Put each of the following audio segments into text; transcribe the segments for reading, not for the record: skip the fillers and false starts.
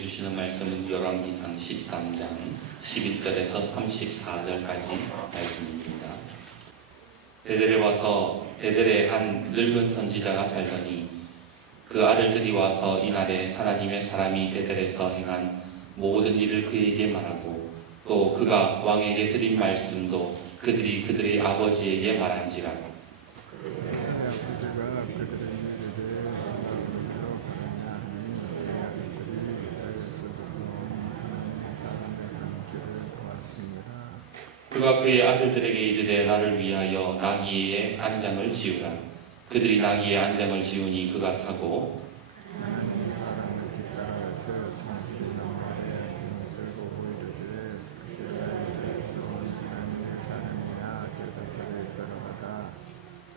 주시는 말씀은 열왕기상 13장 12절에서 34절까지 말씀입니다. 베델에 와서 베델에 한 늙은 선지자가 살더니 그 아들들이 와서 이날에 하나님의 사람이 베델에서 행한 모든 일을 그에게 말하고 또 그가 왕에게 드린 말씀도 그들이 그들의 아버지에게 말한지라. 그가 그의 아들들에게 이르되 나를 위하여 나귀의 안장을 지으라. 그들이 나귀의 안장을 지으니 그가 타고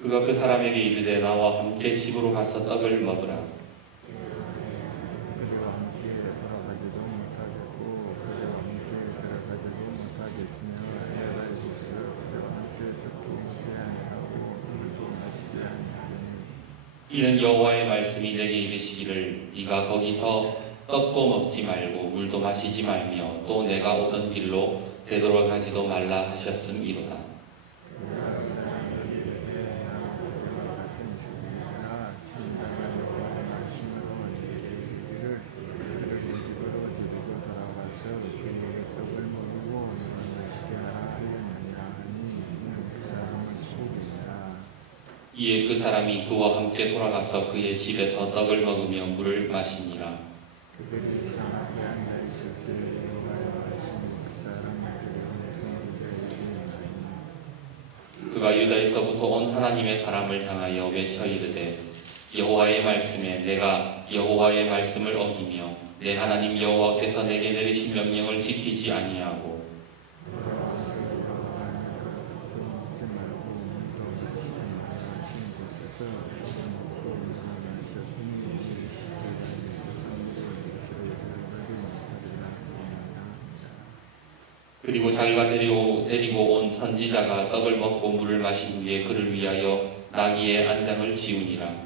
그가 그 사람에게 이르되 나와 함께 집으로 가서 떡을 먹으라. 이는 여호와의 말씀이 내게 이르시기를 이가 거기서 떡도 먹지 말고 물도 마시지 말며 또 내가 오던 길로 되돌아가지도 말라 하셨음이로다. 이에 그 사람이 그와 함께 돌아가서 그의 집에서 떡을 먹으며 물을 마시니라. 그가 유다에서부터 온 하나님의 사람을 향하여 외쳐 이르되 여호와의 말씀에 내가 여호와의 말씀을 어기며 내 하나님 여호와께서 내게 내리신 명령을 지키지 아니하고 그리고 자기가 데리고 온 선지자가 떡을 먹고 물을 마신 후에 그를 위하여 나귀의 안장을 지으니라.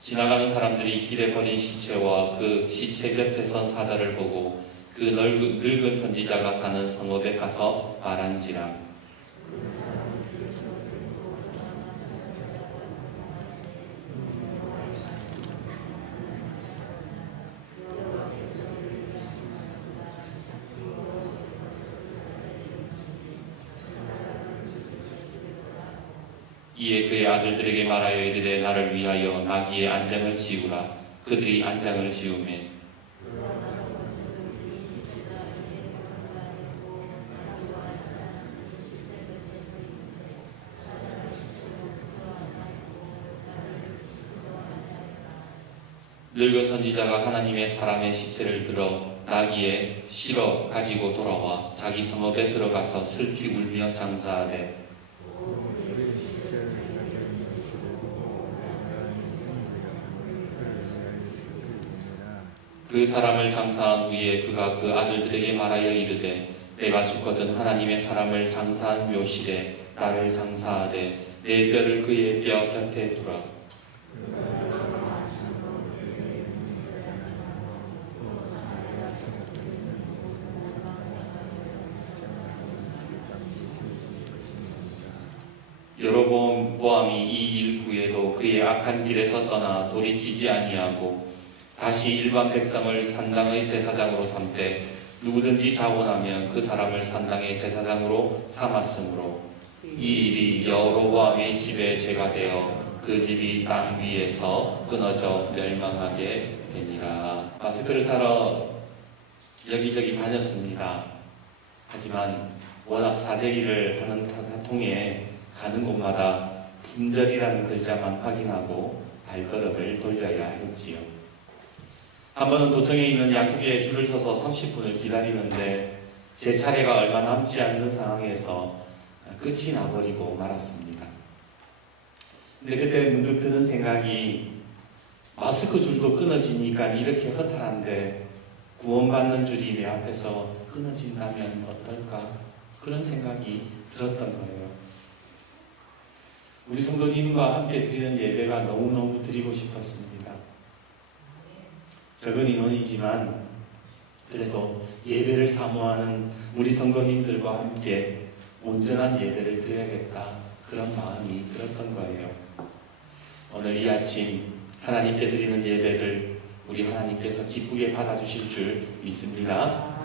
지나가는 사람들이 길에 버린 시체와 그 시체 곁에 선 사자를 보고 그 늙은 선지자가 사는 성읍에 가서 말한지라. 이에 그의 아들들에게 말하여 이르되 나를 위하여 나귀의 안장을 지으라. 그들이 안장을 지으매 늙은 선지자가 하나님의 사람의 시체를 들어 나귀에 실어 가지고 돌아와 자기 성읍에 들어가서 슬피 울며 장사하되 그 사람을 장사한 후에 그가 그 아들들에게 말하여 이르되 내가 죽거든 하나님의 사람을 장사한 묘실에 나를 장사하되 내 뼈를 그의 뼈 곁에 두라. 여로보암이 이 일 후에도 그의 악한 길에서 떠나 돌이키지 아니하고 다시 일반 백성을 산당의 제사장으로 삼되 누구든지 자원하면 그 사람을 산당의 제사장으로 삼았으므로 이 일이 여로보암의 집에 죄가 되어 그 집이 땅 위에서 끊어져 멸망하게 되니라. 마스크를 사러 여기저기 다녔습니다. 하지만 워낙 사재기를 하는 통에 가는 곳마다 품절이라는 글자만 확인하고 발걸음을 돌려야 했지요. 한 번은 도청에 있는 약국에 줄을 서서 30분을 기다리는데 제 차례가 얼마 남지 않는 상황에서 끝이 나버리고 말았습니다. 근데 그때 문득 드는 생각이 마스크 줄도 끊어지니까 이렇게 허탈한데 구원받는 줄이 내 앞에서 끊어진다면 어떨까? 그런 생각이 들었던 거예요. 우리 성도님과 함께 드리는 예배가 너무너무 드리고 싶었습니다. 적은 인원이지만 그래도 예배를 사모하는 우리 성도님들과 함께 온전한 예배를 드려야겠다, 그런 마음이 들었던 거예요. 오늘 이 아침 하나님께 드리는 예배를 우리 하나님께서 기쁘게 받아주실 줄 믿습니다.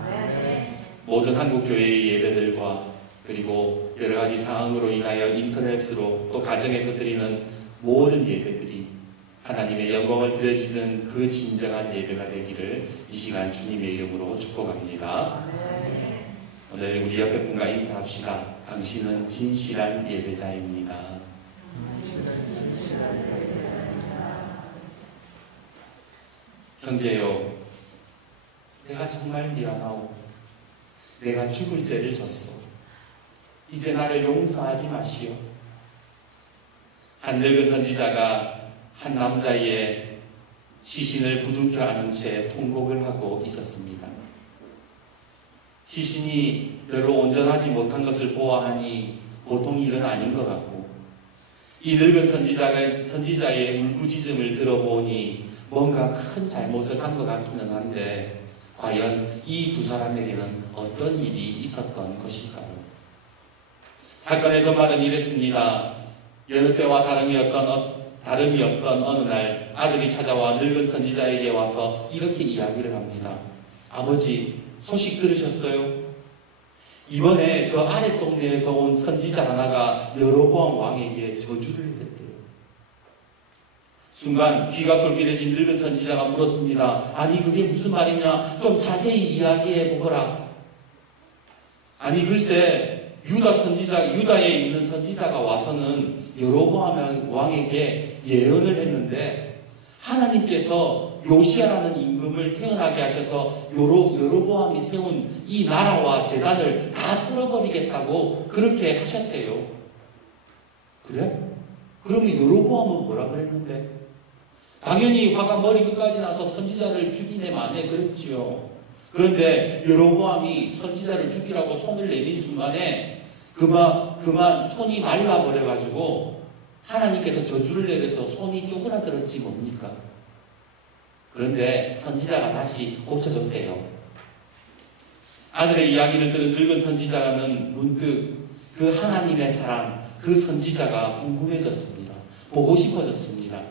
모든 한국교회의 예배들과 그리고 여러 가지 상황으로 인하여 인터넷으로 또 가정에서 드리는 모든 예배들이 하나님의 영광을 드려지는 그 진정한 예배가 되기를 이 시간 주님의 이름으로 축복합니다. 오늘 우리 옆에 분과 인사합시다. 당신은 진실한 예배자입니다. 형제요, 내가 정말 미안하오. 내가 죽을 죄를 졌소. 이제 나를 용서하지 마시오. 한 늙은 선지자가 한 남자의 시신을 부둥켜 안은 채 통곡을 하고 있었습니다. 시신이 별로 온전하지 못한 것을 보아하니 보통 일은 아닌 것 같고, 이 늙은 선지자의 울부짖음을 들어보니 뭔가 큰 잘못을 한 것 같기는 한데, 과연 이 두 사람에게는 어떤 일이 있었던 것일까요? 사건에서 말은 이랬습니다. 여느 때와 다름이 없던 어느 날 아들이 찾아와 늙은 선지자에게 와서 이렇게 이야기를 합니다. 아버지, 소식 들으셨어요? 이번에 저 아래 동네에서 온 선지자 하나가 여로보암 왕에게 저주를 했대요. 순간 귀가 솔깃해진 늙은 선지자가 물었습니다. 아니, 그게 무슨 말이냐? 좀 자세히 이야기해 보거라. 아니, 글쎄 유다에 있는 선지자가 와서는 여로보암 왕에게 예언을 했는데, 하나님께서 요시야라는 임금을 태어나게 하셔서 여로보암이 세운 이 나라와 제단을 다 쓸어버리겠다고 그렇게 하셨대요. 그래? 그러면 여로보암은 뭐라 그랬는데? 당연히 화가 머리 끝까지 나서 선지자를 죽이네 마네 그랬지요. 그런데 여로보암이 선지자를 죽이라고 손을 내민 순간에 그만 손이 말라버려가지고 하나님께서 저주를 내려서 손이 쪼그라들었지 뭡니까? 그런데 선지자가 다시 고쳐졌대요. 아들의 이야기를 들은 늙은 선지자는 문득 그 하나님의 사랑, 그 선지자가 궁금해졌습니다. 보고 싶어졌습니다.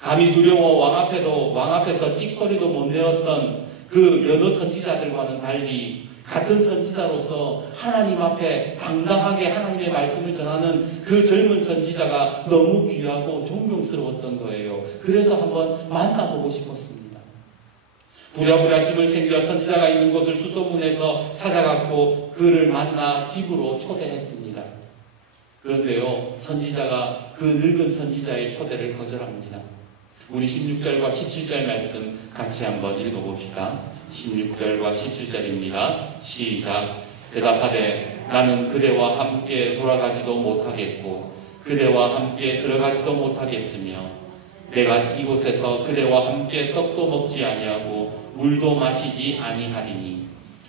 감히 두려워 왕 앞에서 찍소리도 못 내었던 그 여러 선지자들과는 달리 같은 선지자로서 하나님 앞에 당당하게 하나님의 말씀을 전하는 그 젊은 선지자가 너무 귀하고 존경스러웠던 거예요. 그래서 한번 만나보고 싶었습니다. 부랴부랴 집을 챙겨 선지자가 있는 곳을 수소문해서 찾아갔고 그를 만나 집으로 초대했습니다. 그런데요, 선지자가 그 늙은 선지자의 초대를 거절합니다. 우리 16절과 17절 말씀 같이 한번 읽어봅시다. 16절과 17절입니다. 시작. 대답하되 나는 그대와 함께 돌아가지도 못하겠고 그대와 함께 들어가지도 못하겠으며 내가 이곳에서 그대와 함께 떡도 먹지 아니하고 물도 마시지 아니하리니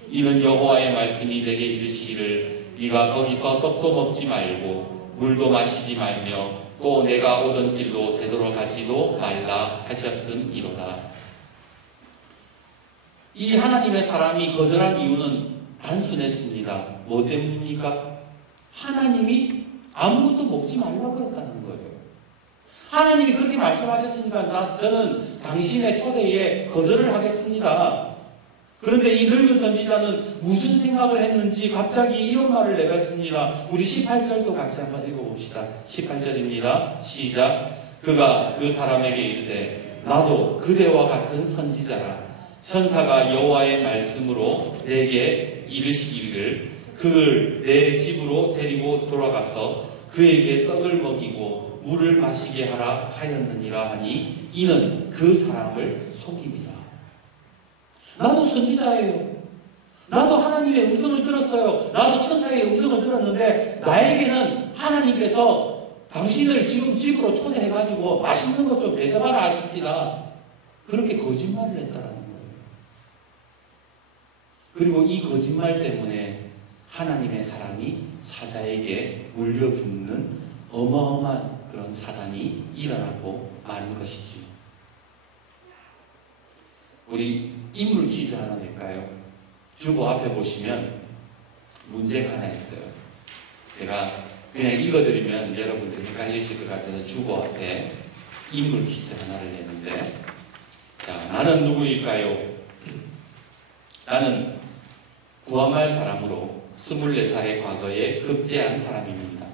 이는 여호와의 말씀이 내게 이르시기를 네가 거기서 떡도 먹지 말고 물도 마시지 말며 또 내가 오던 길로 되돌아가지도 말라 하셨음이로다. 이 하나님의 사람이 거절한 이유는 단순했습니다. 뭐 때문입니까? 하나님이 아무것도 먹지 말라고 했다는 거예요. 하나님이 그렇게 말씀하셨으니까 저는 당신의 초대에 거절을 하겠습니다. 그런데 이 늙은 선지자는 무슨 생각을 했는지 갑자기 이런 말을 내뱉습니다. 우리 18절도 같이 한번 읽어봅시다. 18절입니다. 시작. 그가 그 사람에게 이르되 나도 그대와 같은 선지자라. 천사가 여호와의 말씀으로 내게 이르시기를 그를 내 집으로 데리고 돌아가서 그에게 떡을 먹이고 물을 마시게 하라 하였느니라 하니 이는 그 사람을 속임이라. 나도 선지자예요. 나도 하나님의 음성을 들었어요. 나도 천사의 음성을 들었는데 나에게는 하나님께서 당신을 지금 집으로 초대해가지고 맛있는 것 좀 대접하라 하십니다. 그렇게 거짓말을 했다라는 거예요. 그리고 이 거짓말 때문에 하나님의 사람이 사자에게 물려 죽는 어마어마한 그런 사단이 일어나고 만 것이지요. 우리 인물 퀴즈 하나 낼까요? 주보 앞에 보시면 문제가 하나 있어요. 제가 그냥 읽어드리면 여러분들 헷갈리실 것 같아서 주보 앞에 인물 퀴즈 하나를 내는데, 자, 나는 누구일까요? 나는 구한말 사람으로 24살의 과거에 급제한 사람입니다.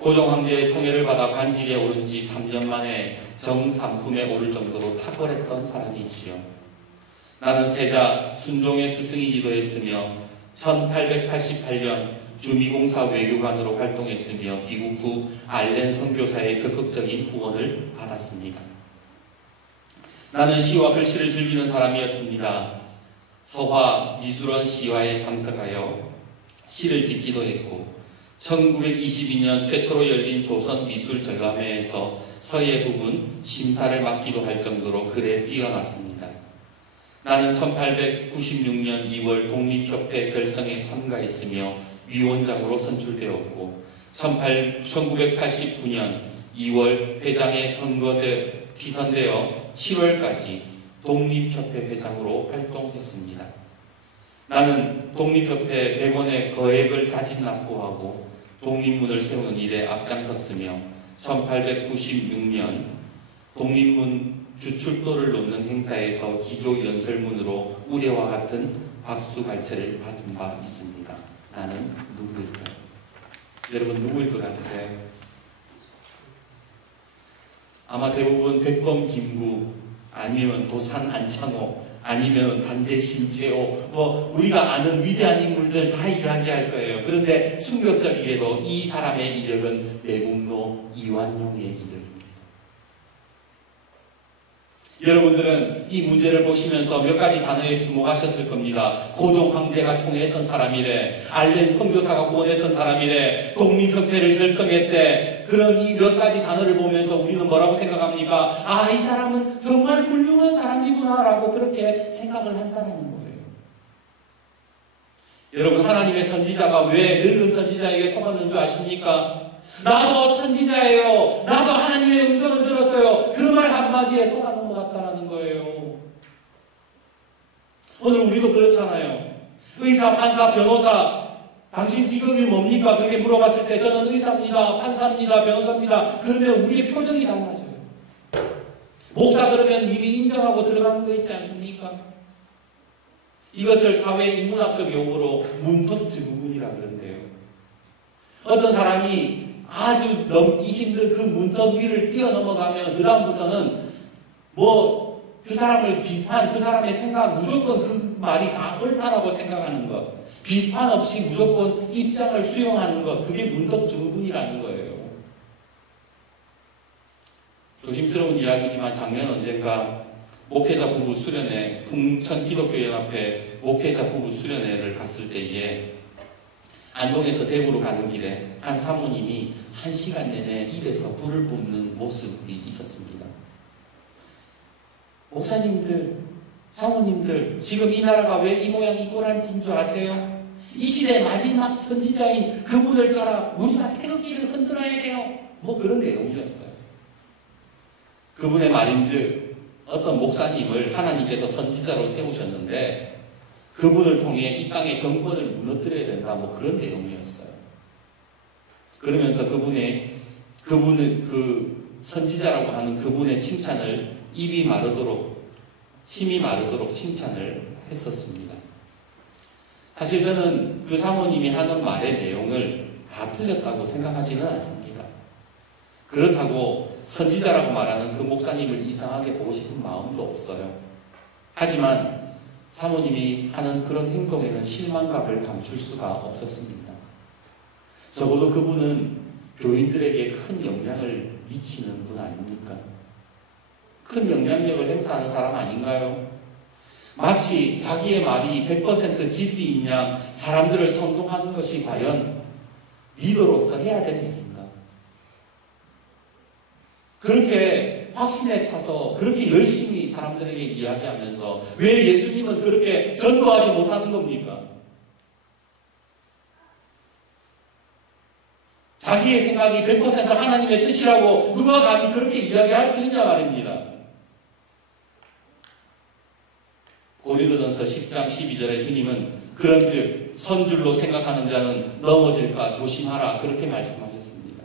고종황제의 총애를 받아 관직에 오른 지 3년 만에 정삼품에 오를 정도로 탁월했던 사람이지요. 나는 세자 순종의 스승이기도 했으며 1888년 주미공사 외교관으로 활동했으며 귀국 후 알렌 선교사의 적극적인 후원을 받았습니다. 나는 시와 글씨를 즐기는 사람이었습니다. 서화, 미술원 시화에 참석하여 시를 짓기도 했고 1922년 최초로 열린 조선미술전람회에서 서예 부분 심사를 맡기도 할 정도로 글에 뛰어났습니다. 나는 1896년 2월 독립협회 결성에 참가했으며 위원장으로 선출되었고 1989년 2월 회장에 기선되어 7월까지 독립협회 회장으로 활동했습니다. 나는 독립협회 100원의 거액을 자진 납부하고 독립문을 세우는 일에 앞장섰으며 1896년 독립문 주출도를 놓는 행사에서 기조연설문으로 우레와 같은 박수갈채를 받은 바 있습니다. 나는 누구일까요? 여러분 누구일 것 같으세요? 아마 대부분 백범 김구 아니면 도산 안창호 아니면 단재 신재호 우리가 아는 위대한 인물들 다 이야기할 거예요. 그런데 충격적이게도 이 사람의 이력은 매국노 이완용의 이력입니다. 여러분들은 이 문제를 보시면서 몇 가지 단어에 주목하셨을 겁니다. 고종 황제가 총애했던 사람이래, 알렌 선교사가 구원했던 사람이래, 독립협회를 결성했대. 그런 이 몇 가지 단어를 보면서 우리는 뭐라고 생각합니까? 아, 이 사람은 정말 훌륭한 사람이구나 라고 그렇게 생각을 한다는 거예요. 여러분, 하나님의 선지자가 왜 늙은 선지자에게 속았는 줄 아십니까? 나도 선지자예요. 나도 하나님의 음성을 들었어요. 그 말 한마디에 속아 넘어갔다는 거예요. 오늘 우리도 그렇잖아요. 의사, 판사, 변호사, 당신 직업이 뭡니까? 그렇게 물어봤을 때 저는 의사입니다, 판사입니다, 변호사입니다. 그러면 우리의 표정이 달라져요. 목사 그러면 이미 인정하고 들어가는 거 있지 않습니까? 이것을 사회 인문학적 용어로 문턱증후군이라 그런데요. 어떤 사람이 아주 넘기 힘든 그 문턱 위를 뛰어넘어가면 그 다음부터는 그 사람을 비판, 그 사람의 생각, 무조건 그 말이 다 옳다라고 생각하는 것, 비판 없이 무조건 입장을 수용하는 것, 그게 문턱증후군이라는 거예요. 조심스러운 이야기지만 작년 언젠가 목회자 부부 수련회, 풍천기독교연합회 목회자 부부 수련회를 갔을 때에 안동에서 대구로 가는 길에 한 사모님이 1시간 내내 입에서 불을 뿜는 모습이 있었습니다. 목사님들, 사모님들, 지금 이 나라가 왜 이 모양 이 꼴한지인 줄 아세요? 이 시대 마지막 선지자인 그분을 따라 우리가 태극기를 흔들어야 돼요. 그런 내용이었어요. 그분의 말인즉 어떤 목사님을 하나님께서 선지자로 세우셨는데 그분을 통해 이 땅의 정권을 무너뜨려야 된다. 그런 내용이었어요. 그러면서 그분은 그 선지자라고 하는 그분의 칭찬을 입이 마르도록, 침이 마르도록 칭찬을 했었습니다. 사실 저는 그 사모님이 하는 말의 내용을 다 틀렸다고 생각하지는 않습니다. 그렇다고 선지자라고 말하는 그 목사님을 이상하게 보고 싶은 마음도 없어요. 하지만 사모님이 하는 그런 행동에는 실망감을 감출 수가 없었습니다. 적어도 그분은 교인들에게 큰 영향을 미치는 분 아닙니까? 큰 영향력을 행사하는 사람 아닌가요? 마치 자기의 말이 100% 진리 있냐 사람들을 선동하는 것이 과연 리더로서 해야 될 일인가? 그렇게 확신에 차서 그렇게 열심히 사람들에게 이야기하면서 왜 예수님은 그렇게 전도하지 못하는 겁니까? 자기의 생각이 100% 하나님의 뜻이라고 누가 감히 그렇게 이야기할 수 있냐 말입니다. 고린도전서 10장 12절에 주님은 그런즉 선줄로 생각하는 자는 넘어질까 조심하라 그렇게 말씀하셨습니다.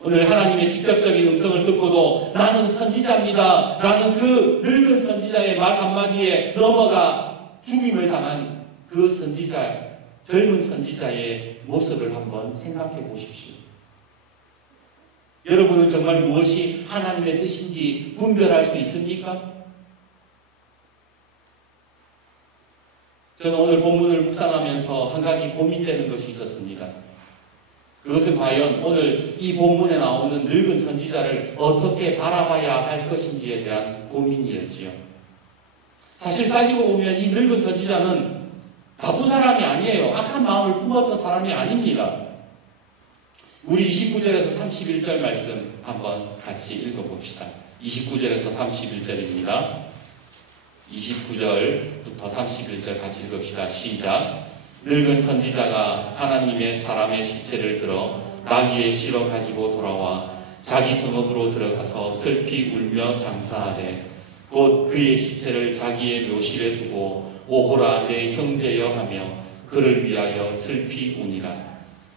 오늘 하나님의 직접적인 음성을 듣고도 나는 선지자입니다 라는 그 늙은 선지자의 말 한마디에 넘어가 죽임을 당한 그 선지자, 젊은 선지자의 모습을 한번 생각해 보십시오. 여러분은 정말 무엇이 하나님의 뜻인지 분별할 수 있습니까? 저는 오늘 본문을 묵상하면서 한 가지 고민되는 것이 있었습니다. 그것은 과연 오늘 이 본문에 나오는 늙은 선지자를 어떻게 바라봐야 할 것인지에 대한 고민이었지요. 사실 따지고 보면 이 늙은 선지자는 나쁜 사람이 아니에요. 악한 마음을 품었던 사람이 아닙니다. 우리 29절에서 31절 말씀 한번 같이 읽어봅시다. 29절에서 31절입니다. 29절부터 31절 같이 읽읍시다. 시작. 늙은 선지자가 하나님의 사람의 시체를 들어 나귀에 실어 가지고 돌아와 자기 성읍으로 들어가서 슬피 울며 장사하되 곧 그의 시체를 자기의 묘실에 두고 오호라 내 형제여 하며 그를 위하여 슬피 우니라.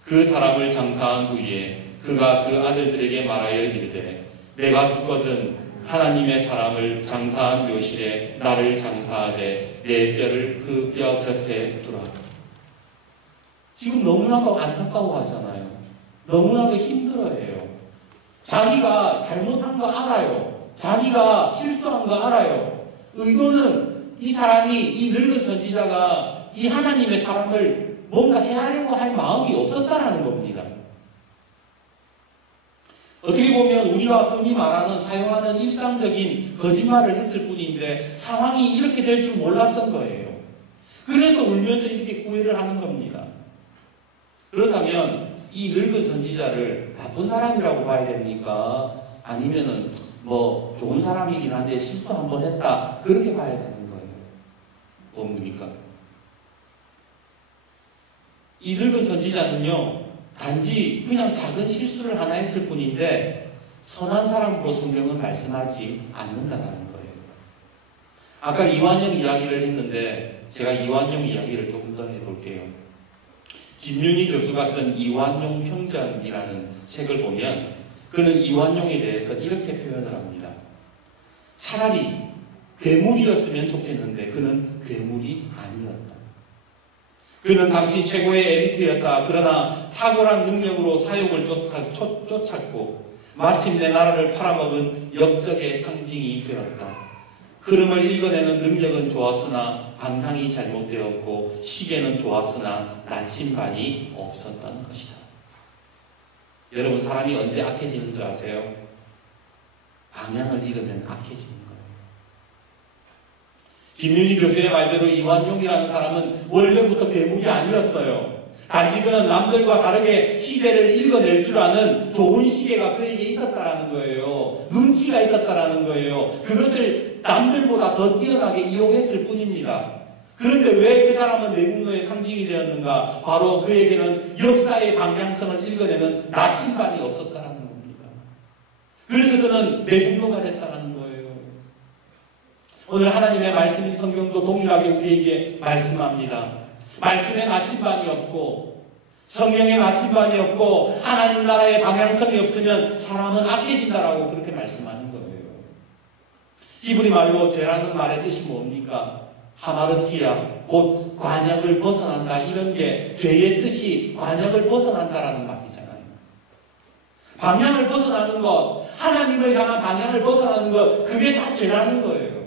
그 사람을 장사한 후에 그가 그 아들들에게 말하여 이르되 내가 죽거든 하나님의 사람을 장사한 묘실에 나를 장사하되 내 뼈를 그 뼈 곁에 두라. 지금 너무나도 안타까워하잖아요. 너무나도 힘들어해요. 자기가 잘못한 거 알아요. 자기가 실수한 거 알아요. 의도는 이 사람이, 이 늙은 선지자가 이 하나님의 사람을 뭔가 해하려고 할 마음이 없었다라는 겁니다. 어떻게 보면 우리가 흔히 말하는, 사용하는 일상적인 거짓말을 했을 뿐인데 상황이 이렇게 될 줄 몰랐던 거예요. 그래서 울면서 이렇게 구애를 하는 겁니다. 그렇다면 이 늙은 선지자를 나쁜 사람이라고 봐야 됩니까? 아니면은 뭐 좋은 사람이긴 한데 실수 한번 했다 그렇게 봐야 되는 거예요. 뭡니까? 이 늙은 선지자는요 단지 그냥 작은 실수를 하나 했을 뿐인데 선한 사람으로 성경은 말씀하지 않는다는 거예요. 아까 이완용 이야기를 했는데 제가 이완용 이야기를 조금 더 해볼게요. 김윤희 교수가 쓴 이완용 평전이라는 책을 보면 그는 이완용에 대해서 이렇게 표현을 합니다. 차라리 괴물이었으면 좋겠는데 그는 괴물이 아니었다. 그는 당시 최고의 엘리트였다. 그러나 탁월한 능력으로 사욕을 쫓았고 마침내 나라를 팔아먹은 역적의 상징이 되었다. 흐름을 읽어내는 능력은 좋았으나 방향이 잘못되었고 시계는 좋았으나 나침반이 없었던 것이다. 여러분, 사람이 언제 악해지는 줄 아세요? 방향을 잃으면 악해지는 거예요. 김윤희 교수의 말대로 이완용이라는 사람은 원래부터 괴물이 아니었어요. 단지 그는 남들과 다르게 시대를 읽어낼 줄 아는 좋은 시계가 그에게 있었다라는 거예요. 눈치가 있었다라는 거예요. 그것을 남들보다 더 뛰어나게 이용했을 뿐입니다. 그런데 왜 그 사람은 내국노의 상징이 되었는가? 바로 그에게는 역사의 방향성을 읽어내는 나침반이 없었다라는 겁니다. 그래서 그는 내국노가 됐다라는 거예요. 오늘 하나님의 말씀인 성경도 동일하게 우리에게 말씀합니다. 말씀에 나침반이 없고 성령의 나침반이 없고 하나님 나라의 방향성이 없으면 사람은 악해진다라고 그렇게 말씀하는 거예요. 히브리 말로 죄라는 말의 뜻이 뭡니까? 하마르티아, 곧 관역을 벗어난다. 이런 게 죄의 뜻이 관역을 벗어난다라는 말이잖아요. 방향을 벗어나는 것, 하나님을 향한 방향을 벗어나는 것, 그게 다 죄라는 거예요.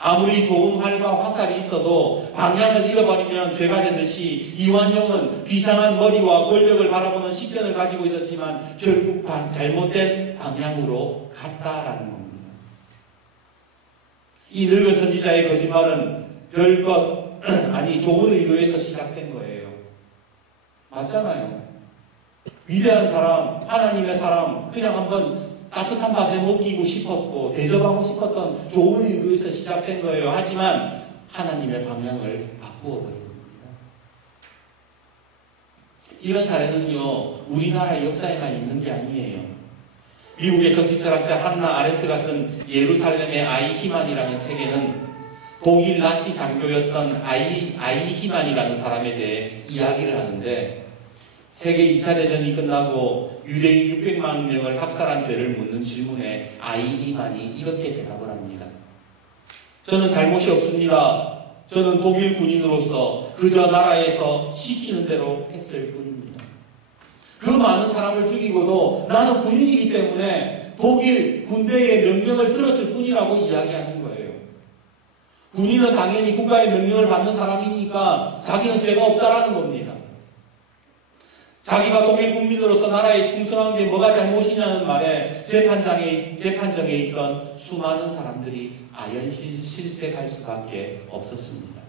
아무리 좋은 활과 화살이 있어도 방향을 잃어버리면 죄가 되듯이 이완용은 비상한 머리와 권력을 바라보는 식견을 가지고 있었지만 결국 잘못된 방향으로 갔다라는 겁니다. 이 늙은 선지자의 거짓말은 별것 아니 좋은 의도에서 시작된 거예요. 맞잖아요. 위대한 사람, 하나님의 사람, 그냥 한번 따뜻한 밥 해 먹이고 싶었고 대접하고 싶었던 좋은 의도에서 시작된 거예요. 하지만 하나님의 방향을 바꾸어 버린 겁니다. 이런 사례는요, 우리나라 역사에만 있는 게 아니에요. 미국의 정치철학자 한나 아렌트가 쓴 예루살렘의 아이히만이라는 책에는 독일 나치 장교였던 아이히만이라는 사람에 대해 이야기를 하는데, 세계 2차 대전이 끝나고 유대인 600만 명을 학살한 죄를 묻는 질문에 아이히만이 이렇게 대답을 합니다. 저는 잘못이 없습니다. 저는 독일 군인으로서 그저 나라에서 시키는 대로 했을 뿐입니다. 그 많은 사람을 죽이고도 나는 군인이기 때문에 독일 군대의 명령을 들었을 뿐이라고 이야기하는 거예요. 군인은 당연히 국가의 명령을 받는 사람이니까 자기는 죄가 없다라는 겁니다. 자기가 독일 국민으로서 나라에 충성한 게 뭐가 잘못이냐는 말에 재판정에 있던 수많은 사람들이 아연실색할 수밖에 없었습니다.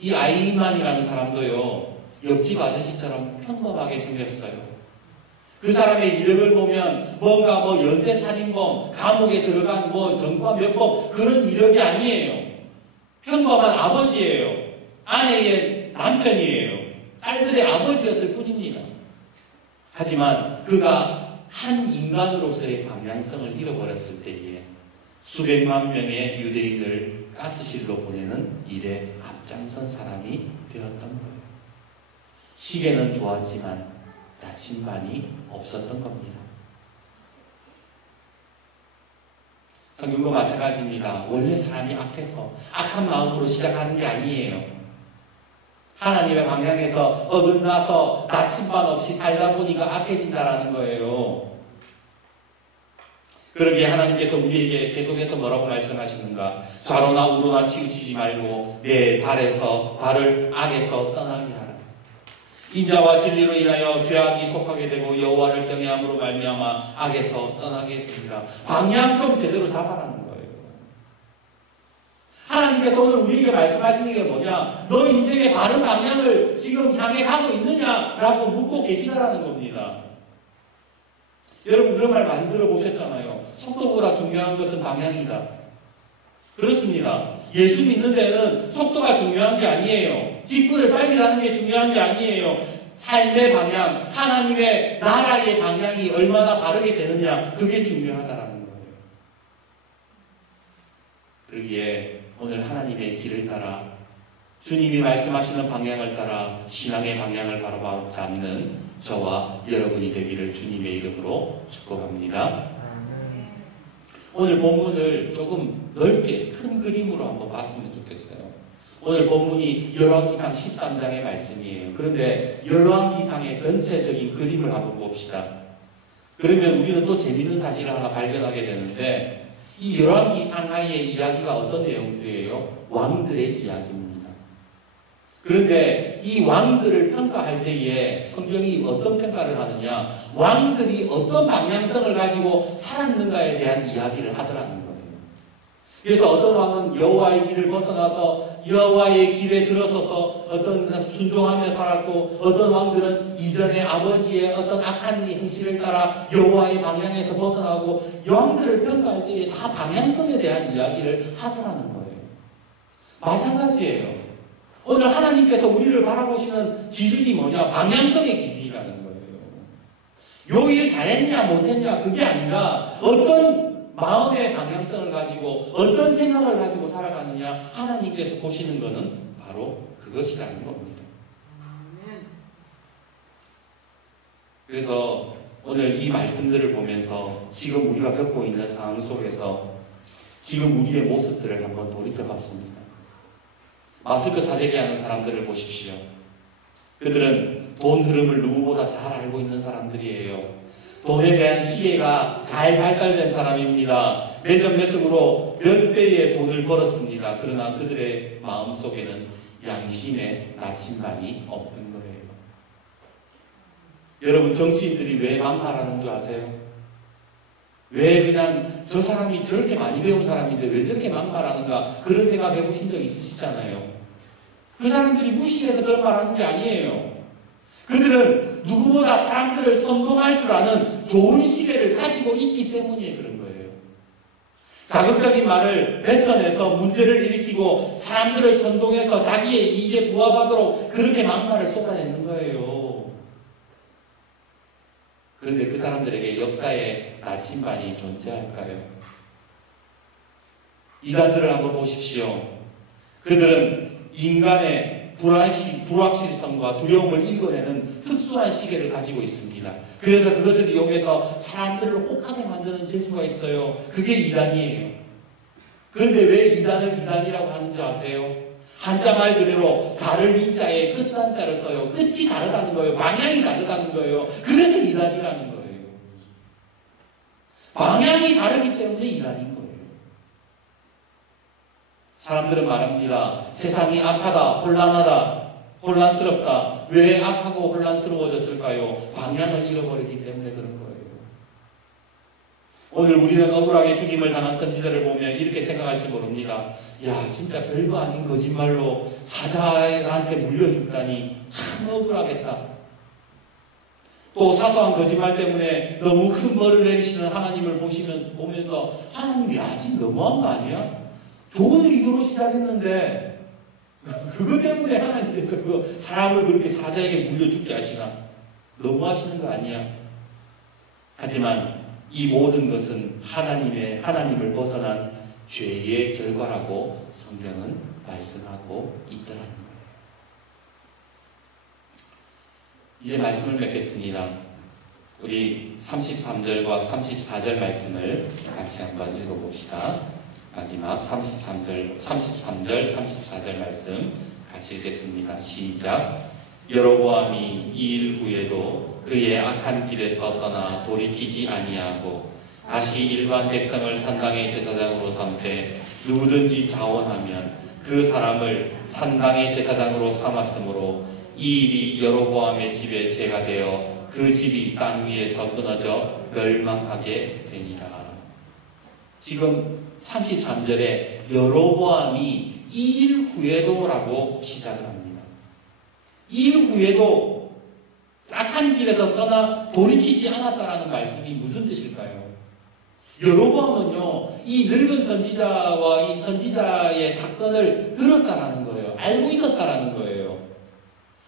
이 아이만이라는 사람도요, 옆집 아저씨처럼 평범하게 생겼어요. 그 사람의 이력을 보면 뭔가 연쇄살인범, 감옥에 들어간 전과 몇 번 그런 이력이 아니에요. 평범한 아버지예요. 아내의 남편이에요. 딸들의 아버지였을 뿐입니다. 하지만 그가 한 인간으로서의 방향성을 잃어버렸을 때에 수백만 명의 유대인을 가스실로 보내는 일에 앞장선 사람이 되었던 거예요. 시계는 좋았지만 나침반이 없었던 겁니다. 성경도 마찬가지입니다. 원래 사람이 악해서 악한 마음으로 시작하는 게 아니에요. 하나님의 방향에서 어긋나서 나침반 없이 살다 보니까 악해진다라는 거예요. 그러기에 하나님께서 우리에게 계속해서 뭐라고 말씀하시는가? 좌로나 우로나 치우치지 말고 내 발을 악에서 떠나게 하라. 인자와 진리로 인하여 죄악이 속하게 되고 여호와를 경외함으로 말미암아 악에서 떠나게 되리라. 방향 좀 제대로 잡아라는 거예요. 하나님께서 오늘 우리에게 말씀하시는 게 뭐냐? 너 인생의 바른 방향을 지금 향해 가고 있느냐라고 묻고 계시다라는 겁니다. 여러분 그런 말 많이 들어보셨잖아요. 속도보다 중요한 것은 방향이다. 그렇습니다. 예수 믿는 데는 속도가 중요한 게 아니에요. 직분을 빨리 가는 게 중요한 게 아니에요. 삶의 방향, 하나님의 나라의 방향이 얼마나 바르게 되느냐, 그게 중요하다라는 거예요. 그러기에 오늘 하나님의 길을 따라 주님이 말씀하시는 방향을 따라 신앙의 방향을 바로 잡는 저와 여러분이 되기를 주님의 이름으로 축복합니다. 오늘 본문을 조금 넓게 큰 그림으로 한번 봤으면 좋겠어요. 오늘 본문이 열왕기상 13장의 말씀이에요. 그런데 열왕기상의 전체적인 그림을 한번 봅시다. 그러면 우리는 또 재밌는 사실을 하나 발견하게 되는데, 이 열왕기상하의 이야기가 어떤 내용들이에요? 왕들의 이야기입니다. 그런데 이 왕들을 평가할 때에 성경이 어떤 평가를 하느냐? 왕들이 어떤 방향성을 가지고 살았는가에 대한 이야기를 하더라는 거예요. 그래서 어떤 왕은 여호와의 길을 벗어나서 여호와의 길에 들어서서 어떤 순종하며 살았고, 어떤 왕들은 이전에 아버지의 어떤 악한 행실을 따라 여호와의 방향에서 벗어나고, 왕들을 평가할 때에 다 방향성에 대한 이야기를 하더라는 거예요. 마찬가지예요. 오늘 하나님께서 우리를 바라보시는 기준이 뭐냐? 방향성의 기준이라는 거예요. 요 일 잘했냐 못했냐 그게 아니라 어떤 마음의 방향성을 가지고 어떤 생각을 가지고 살아가느냐, 하나님께서 보시는 것은 바로 그것이라는 겁니다. 그래서 오늘 이 말씀들을 보면서 지금 우리가 겪고 있는 상황 속에서 지금 우리의 모습들을 한번 돌이켜봤습니다. 마스크 사재기 하는 사람들을 보십시오. 그들은 돈 흐름을 누구보다 잘 알고 있는 사람들이에요. 돈에 대한 시계가 잘 발달된 사람입니다. 매점 매석으로 몇 배의 돈을 벌었습니다. 그러나 그들의 마음속에는 양심의 나침반이 없던 거예요. 여러분, 정치인들이 왜 막말하는 줄 아세요? 왜 그냥 저 사람이 저렇게 많이 배운 사람인데 왜 저렇게 막말하는가, 그런 생각 해보신 적 있으시잖아요. 그 사람들이 무시해서 그런 말 하는 게 아니에요. 그들은 누구보다 사람들을 선동할 줄 아는 좋은 시계를 가지고 있기 때문에 그런 거예요. 자극적인 말을 뱉어내서 문제를 일으키고 사람들을 선동해서 자기의 이익에 부합하도록 그렇게 막말을 쏟아내는 거예요. 그런데 그 사람들에게 역사의 나침반이 존재할까요? 이단들을 한번 보십시오. 그들은 인간의 불확실성과 두려움을 읽어내는 특수한 시계를 가지고 있습니다. 그래서 그것을 이용해서 사람들을 혹하게 만드는 재주가 있어요. 그게 이단이에요. 그런데 왜 이단을 이단이라고 하는지 아세요? 한자 말 그대로 달을 이자에 끝단자를 써요. 끝이 다르다는 거예요. 방향이 다르다는 거예요. 그래서 이단이라는 거예요. 방향이 다르기 때문에 이단인 거예요. 사람들은 말합니다. 세상이 악하다, 혼란하다, 혼란스럽다. 왜 악하고 혼란스러워졌을까요? 방향을 잃어버렸기 때문에 그런 거예요. 오늘 우리는 억울하게 죽임을 당한 선지자를 보면 이렇게 생각할지 모릅니다. 야, 진짜 별거 아닌 거짓말로 사자한테 물려 죽다니 참 억울하겠다. 또 사소한 거짓말 때문에 너무 큰 벌을 내리시는 하나님을 보면서 하나님이 아직 너무한 거 아니야? 좋은 의도로 시작했는데 그것 때문에 하나님께서 그 사람을 그렇게 사자에게 물려 죽게 하시나? 너무하시는 거 아니야? 하지만 이 모든 것은 하나님을 벗어난 죄의 결과라고 성경은 말씀하고 있더라는 거예요. 이제 말씀을 맺겠습니다. 우리 33절과 34절 말씀을 같이 한번 읽어봅시다. 마지막 33절, 34절 말씀 같이 읽겠습니다. 시작. 여로보암이 이 일 후에도 그의 악한 길에서 떠나 돌이키지 아니하고 다시 일반 백성을 산당의 제사장으로 삼되 누구든지 자원하면 그 사람을 산당의 제사장으로 삼았으므로 이 일이 여로보암의 집에 죄가 되어 그 집이 땅 위에서 끊어져 멸망하게 되니라. 지금 33절에 여로보암이 이 일 후에도 라고 시작을 합니다. 이 일 후에도 악한 길에서 떠나 돌이키지 않았다라는 말씀이 무슨 뜻일까요? 여로보암은요, 이 늙은 선지자와 이 선지자의 사건을 들었다라는 거예요. 알고 있었다라는 거예요.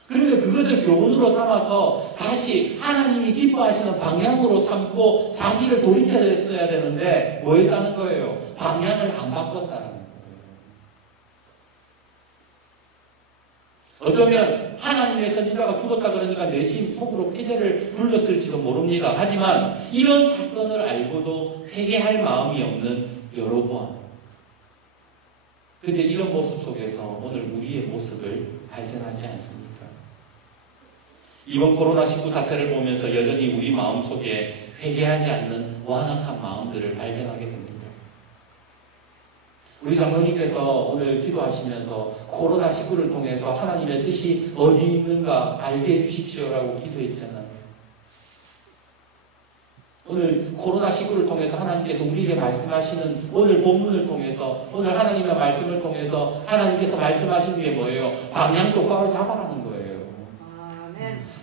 그런데 그것을 교훈으로 삼아서 다시 하나님이 기뻐하시는 방향으로 삼고 자기를 돌이켜냈어야 되는데 뭐 했다는 거예요? 방향을 안 바꿨다는 거예요. 어쩌면 하나님의 선지자가 죽었다 그러니까 내심 속으로 회개를 불렀을지도 모릅니다. 하지만 이런 사건을 알고도 회개할 마음이 없는 여로보암. 그런데 이런 모습 속에서 오늘 우리의 모습을 발견하지 않습니까? 이번 코로나19 사태를 보면서 여전히 우리 마음속에 회개하지 않는 완악한 마음들을 발견하게 됩니다. 우리 장로님께서 오늘 기도하시면서 코로나19를 통해서 하나님의 뜻이 어디 있는가 알게 해주십시오라고 기도했잖아요. 오늘 코로나19를 통해서 하나님께서 우리에게 말씀하시는 오늘 본문을 통해서 오늘 하나님의 말씀을 통해서 하나님께서 말씀하시는 게 뭐예요? 방향 똑바로 잡아라는 거예요.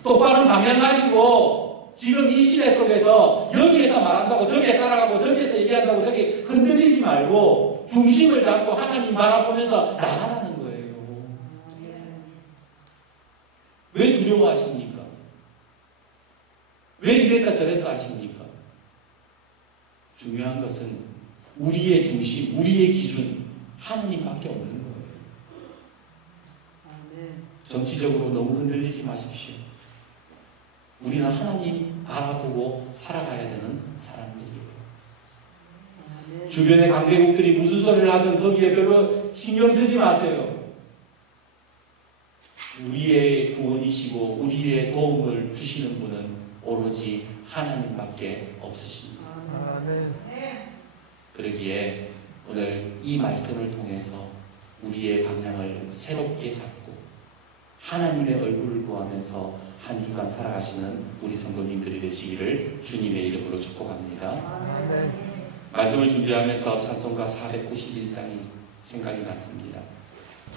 똑바른 방향 가지고 지금 이 시대 속에서 여기에서 말한다고 저기에 따라가고 저기에서 얘기한다고 저기 흔들리지 말고 중심을 잡고 하나님 바라보면서 나가라는 거예요. 왜 두려워하십니까? 왜 이랬다 저랬다 하십니까? 중요한 것은 우리의 중심, 우리의 기준 하나님밖에 없는 거예요. 정치적으로 너무 흔들리지 마십시오. 우리는 하나님 바라보고 살아가야 되는 사람들이에요. 주변의 강대국들이 무슨 소리를 하든 거기에 별로 신경 쓰지 마세요. 우리의 구원이시고 우리의 도움을 주시는 분은 오로지 하나님밖에 없으십니다. 그러기에 오늘 이 말씀을 통해서 우리의 방향을 새롭게 잡고 하나님의 얼굴을 구하면서 한 주간 살아가시는 우리 성도님들이 되시기를 주님의 이름으로 축복합니다. 말씀을 준비하면서 찬송가 491장이 생각이 났습니다.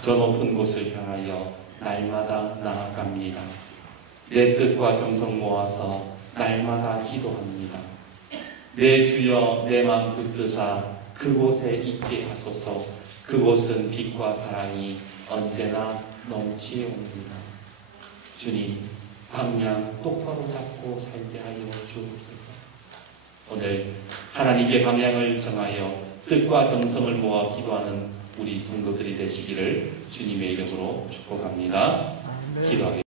저 높은 곳을 향하여 날마다 나아갑니다. 내 뜻과 정성 모아서 날마다 기도합니다. 내 주여 내 맘 붙드사 그곳에 있게 하소서. 그곳은 빛과 사랑이 언제나 넘치옵니다. 주님, 방향 똑바로 잡고 살게 하여 주옵소서. 오늘 하나님의 방향을 정하여 뜻과 정성을 모아 기도하는 우리 성도들이 되시기를 주님의 이름으로 축복합니다. 기도하겠습니다.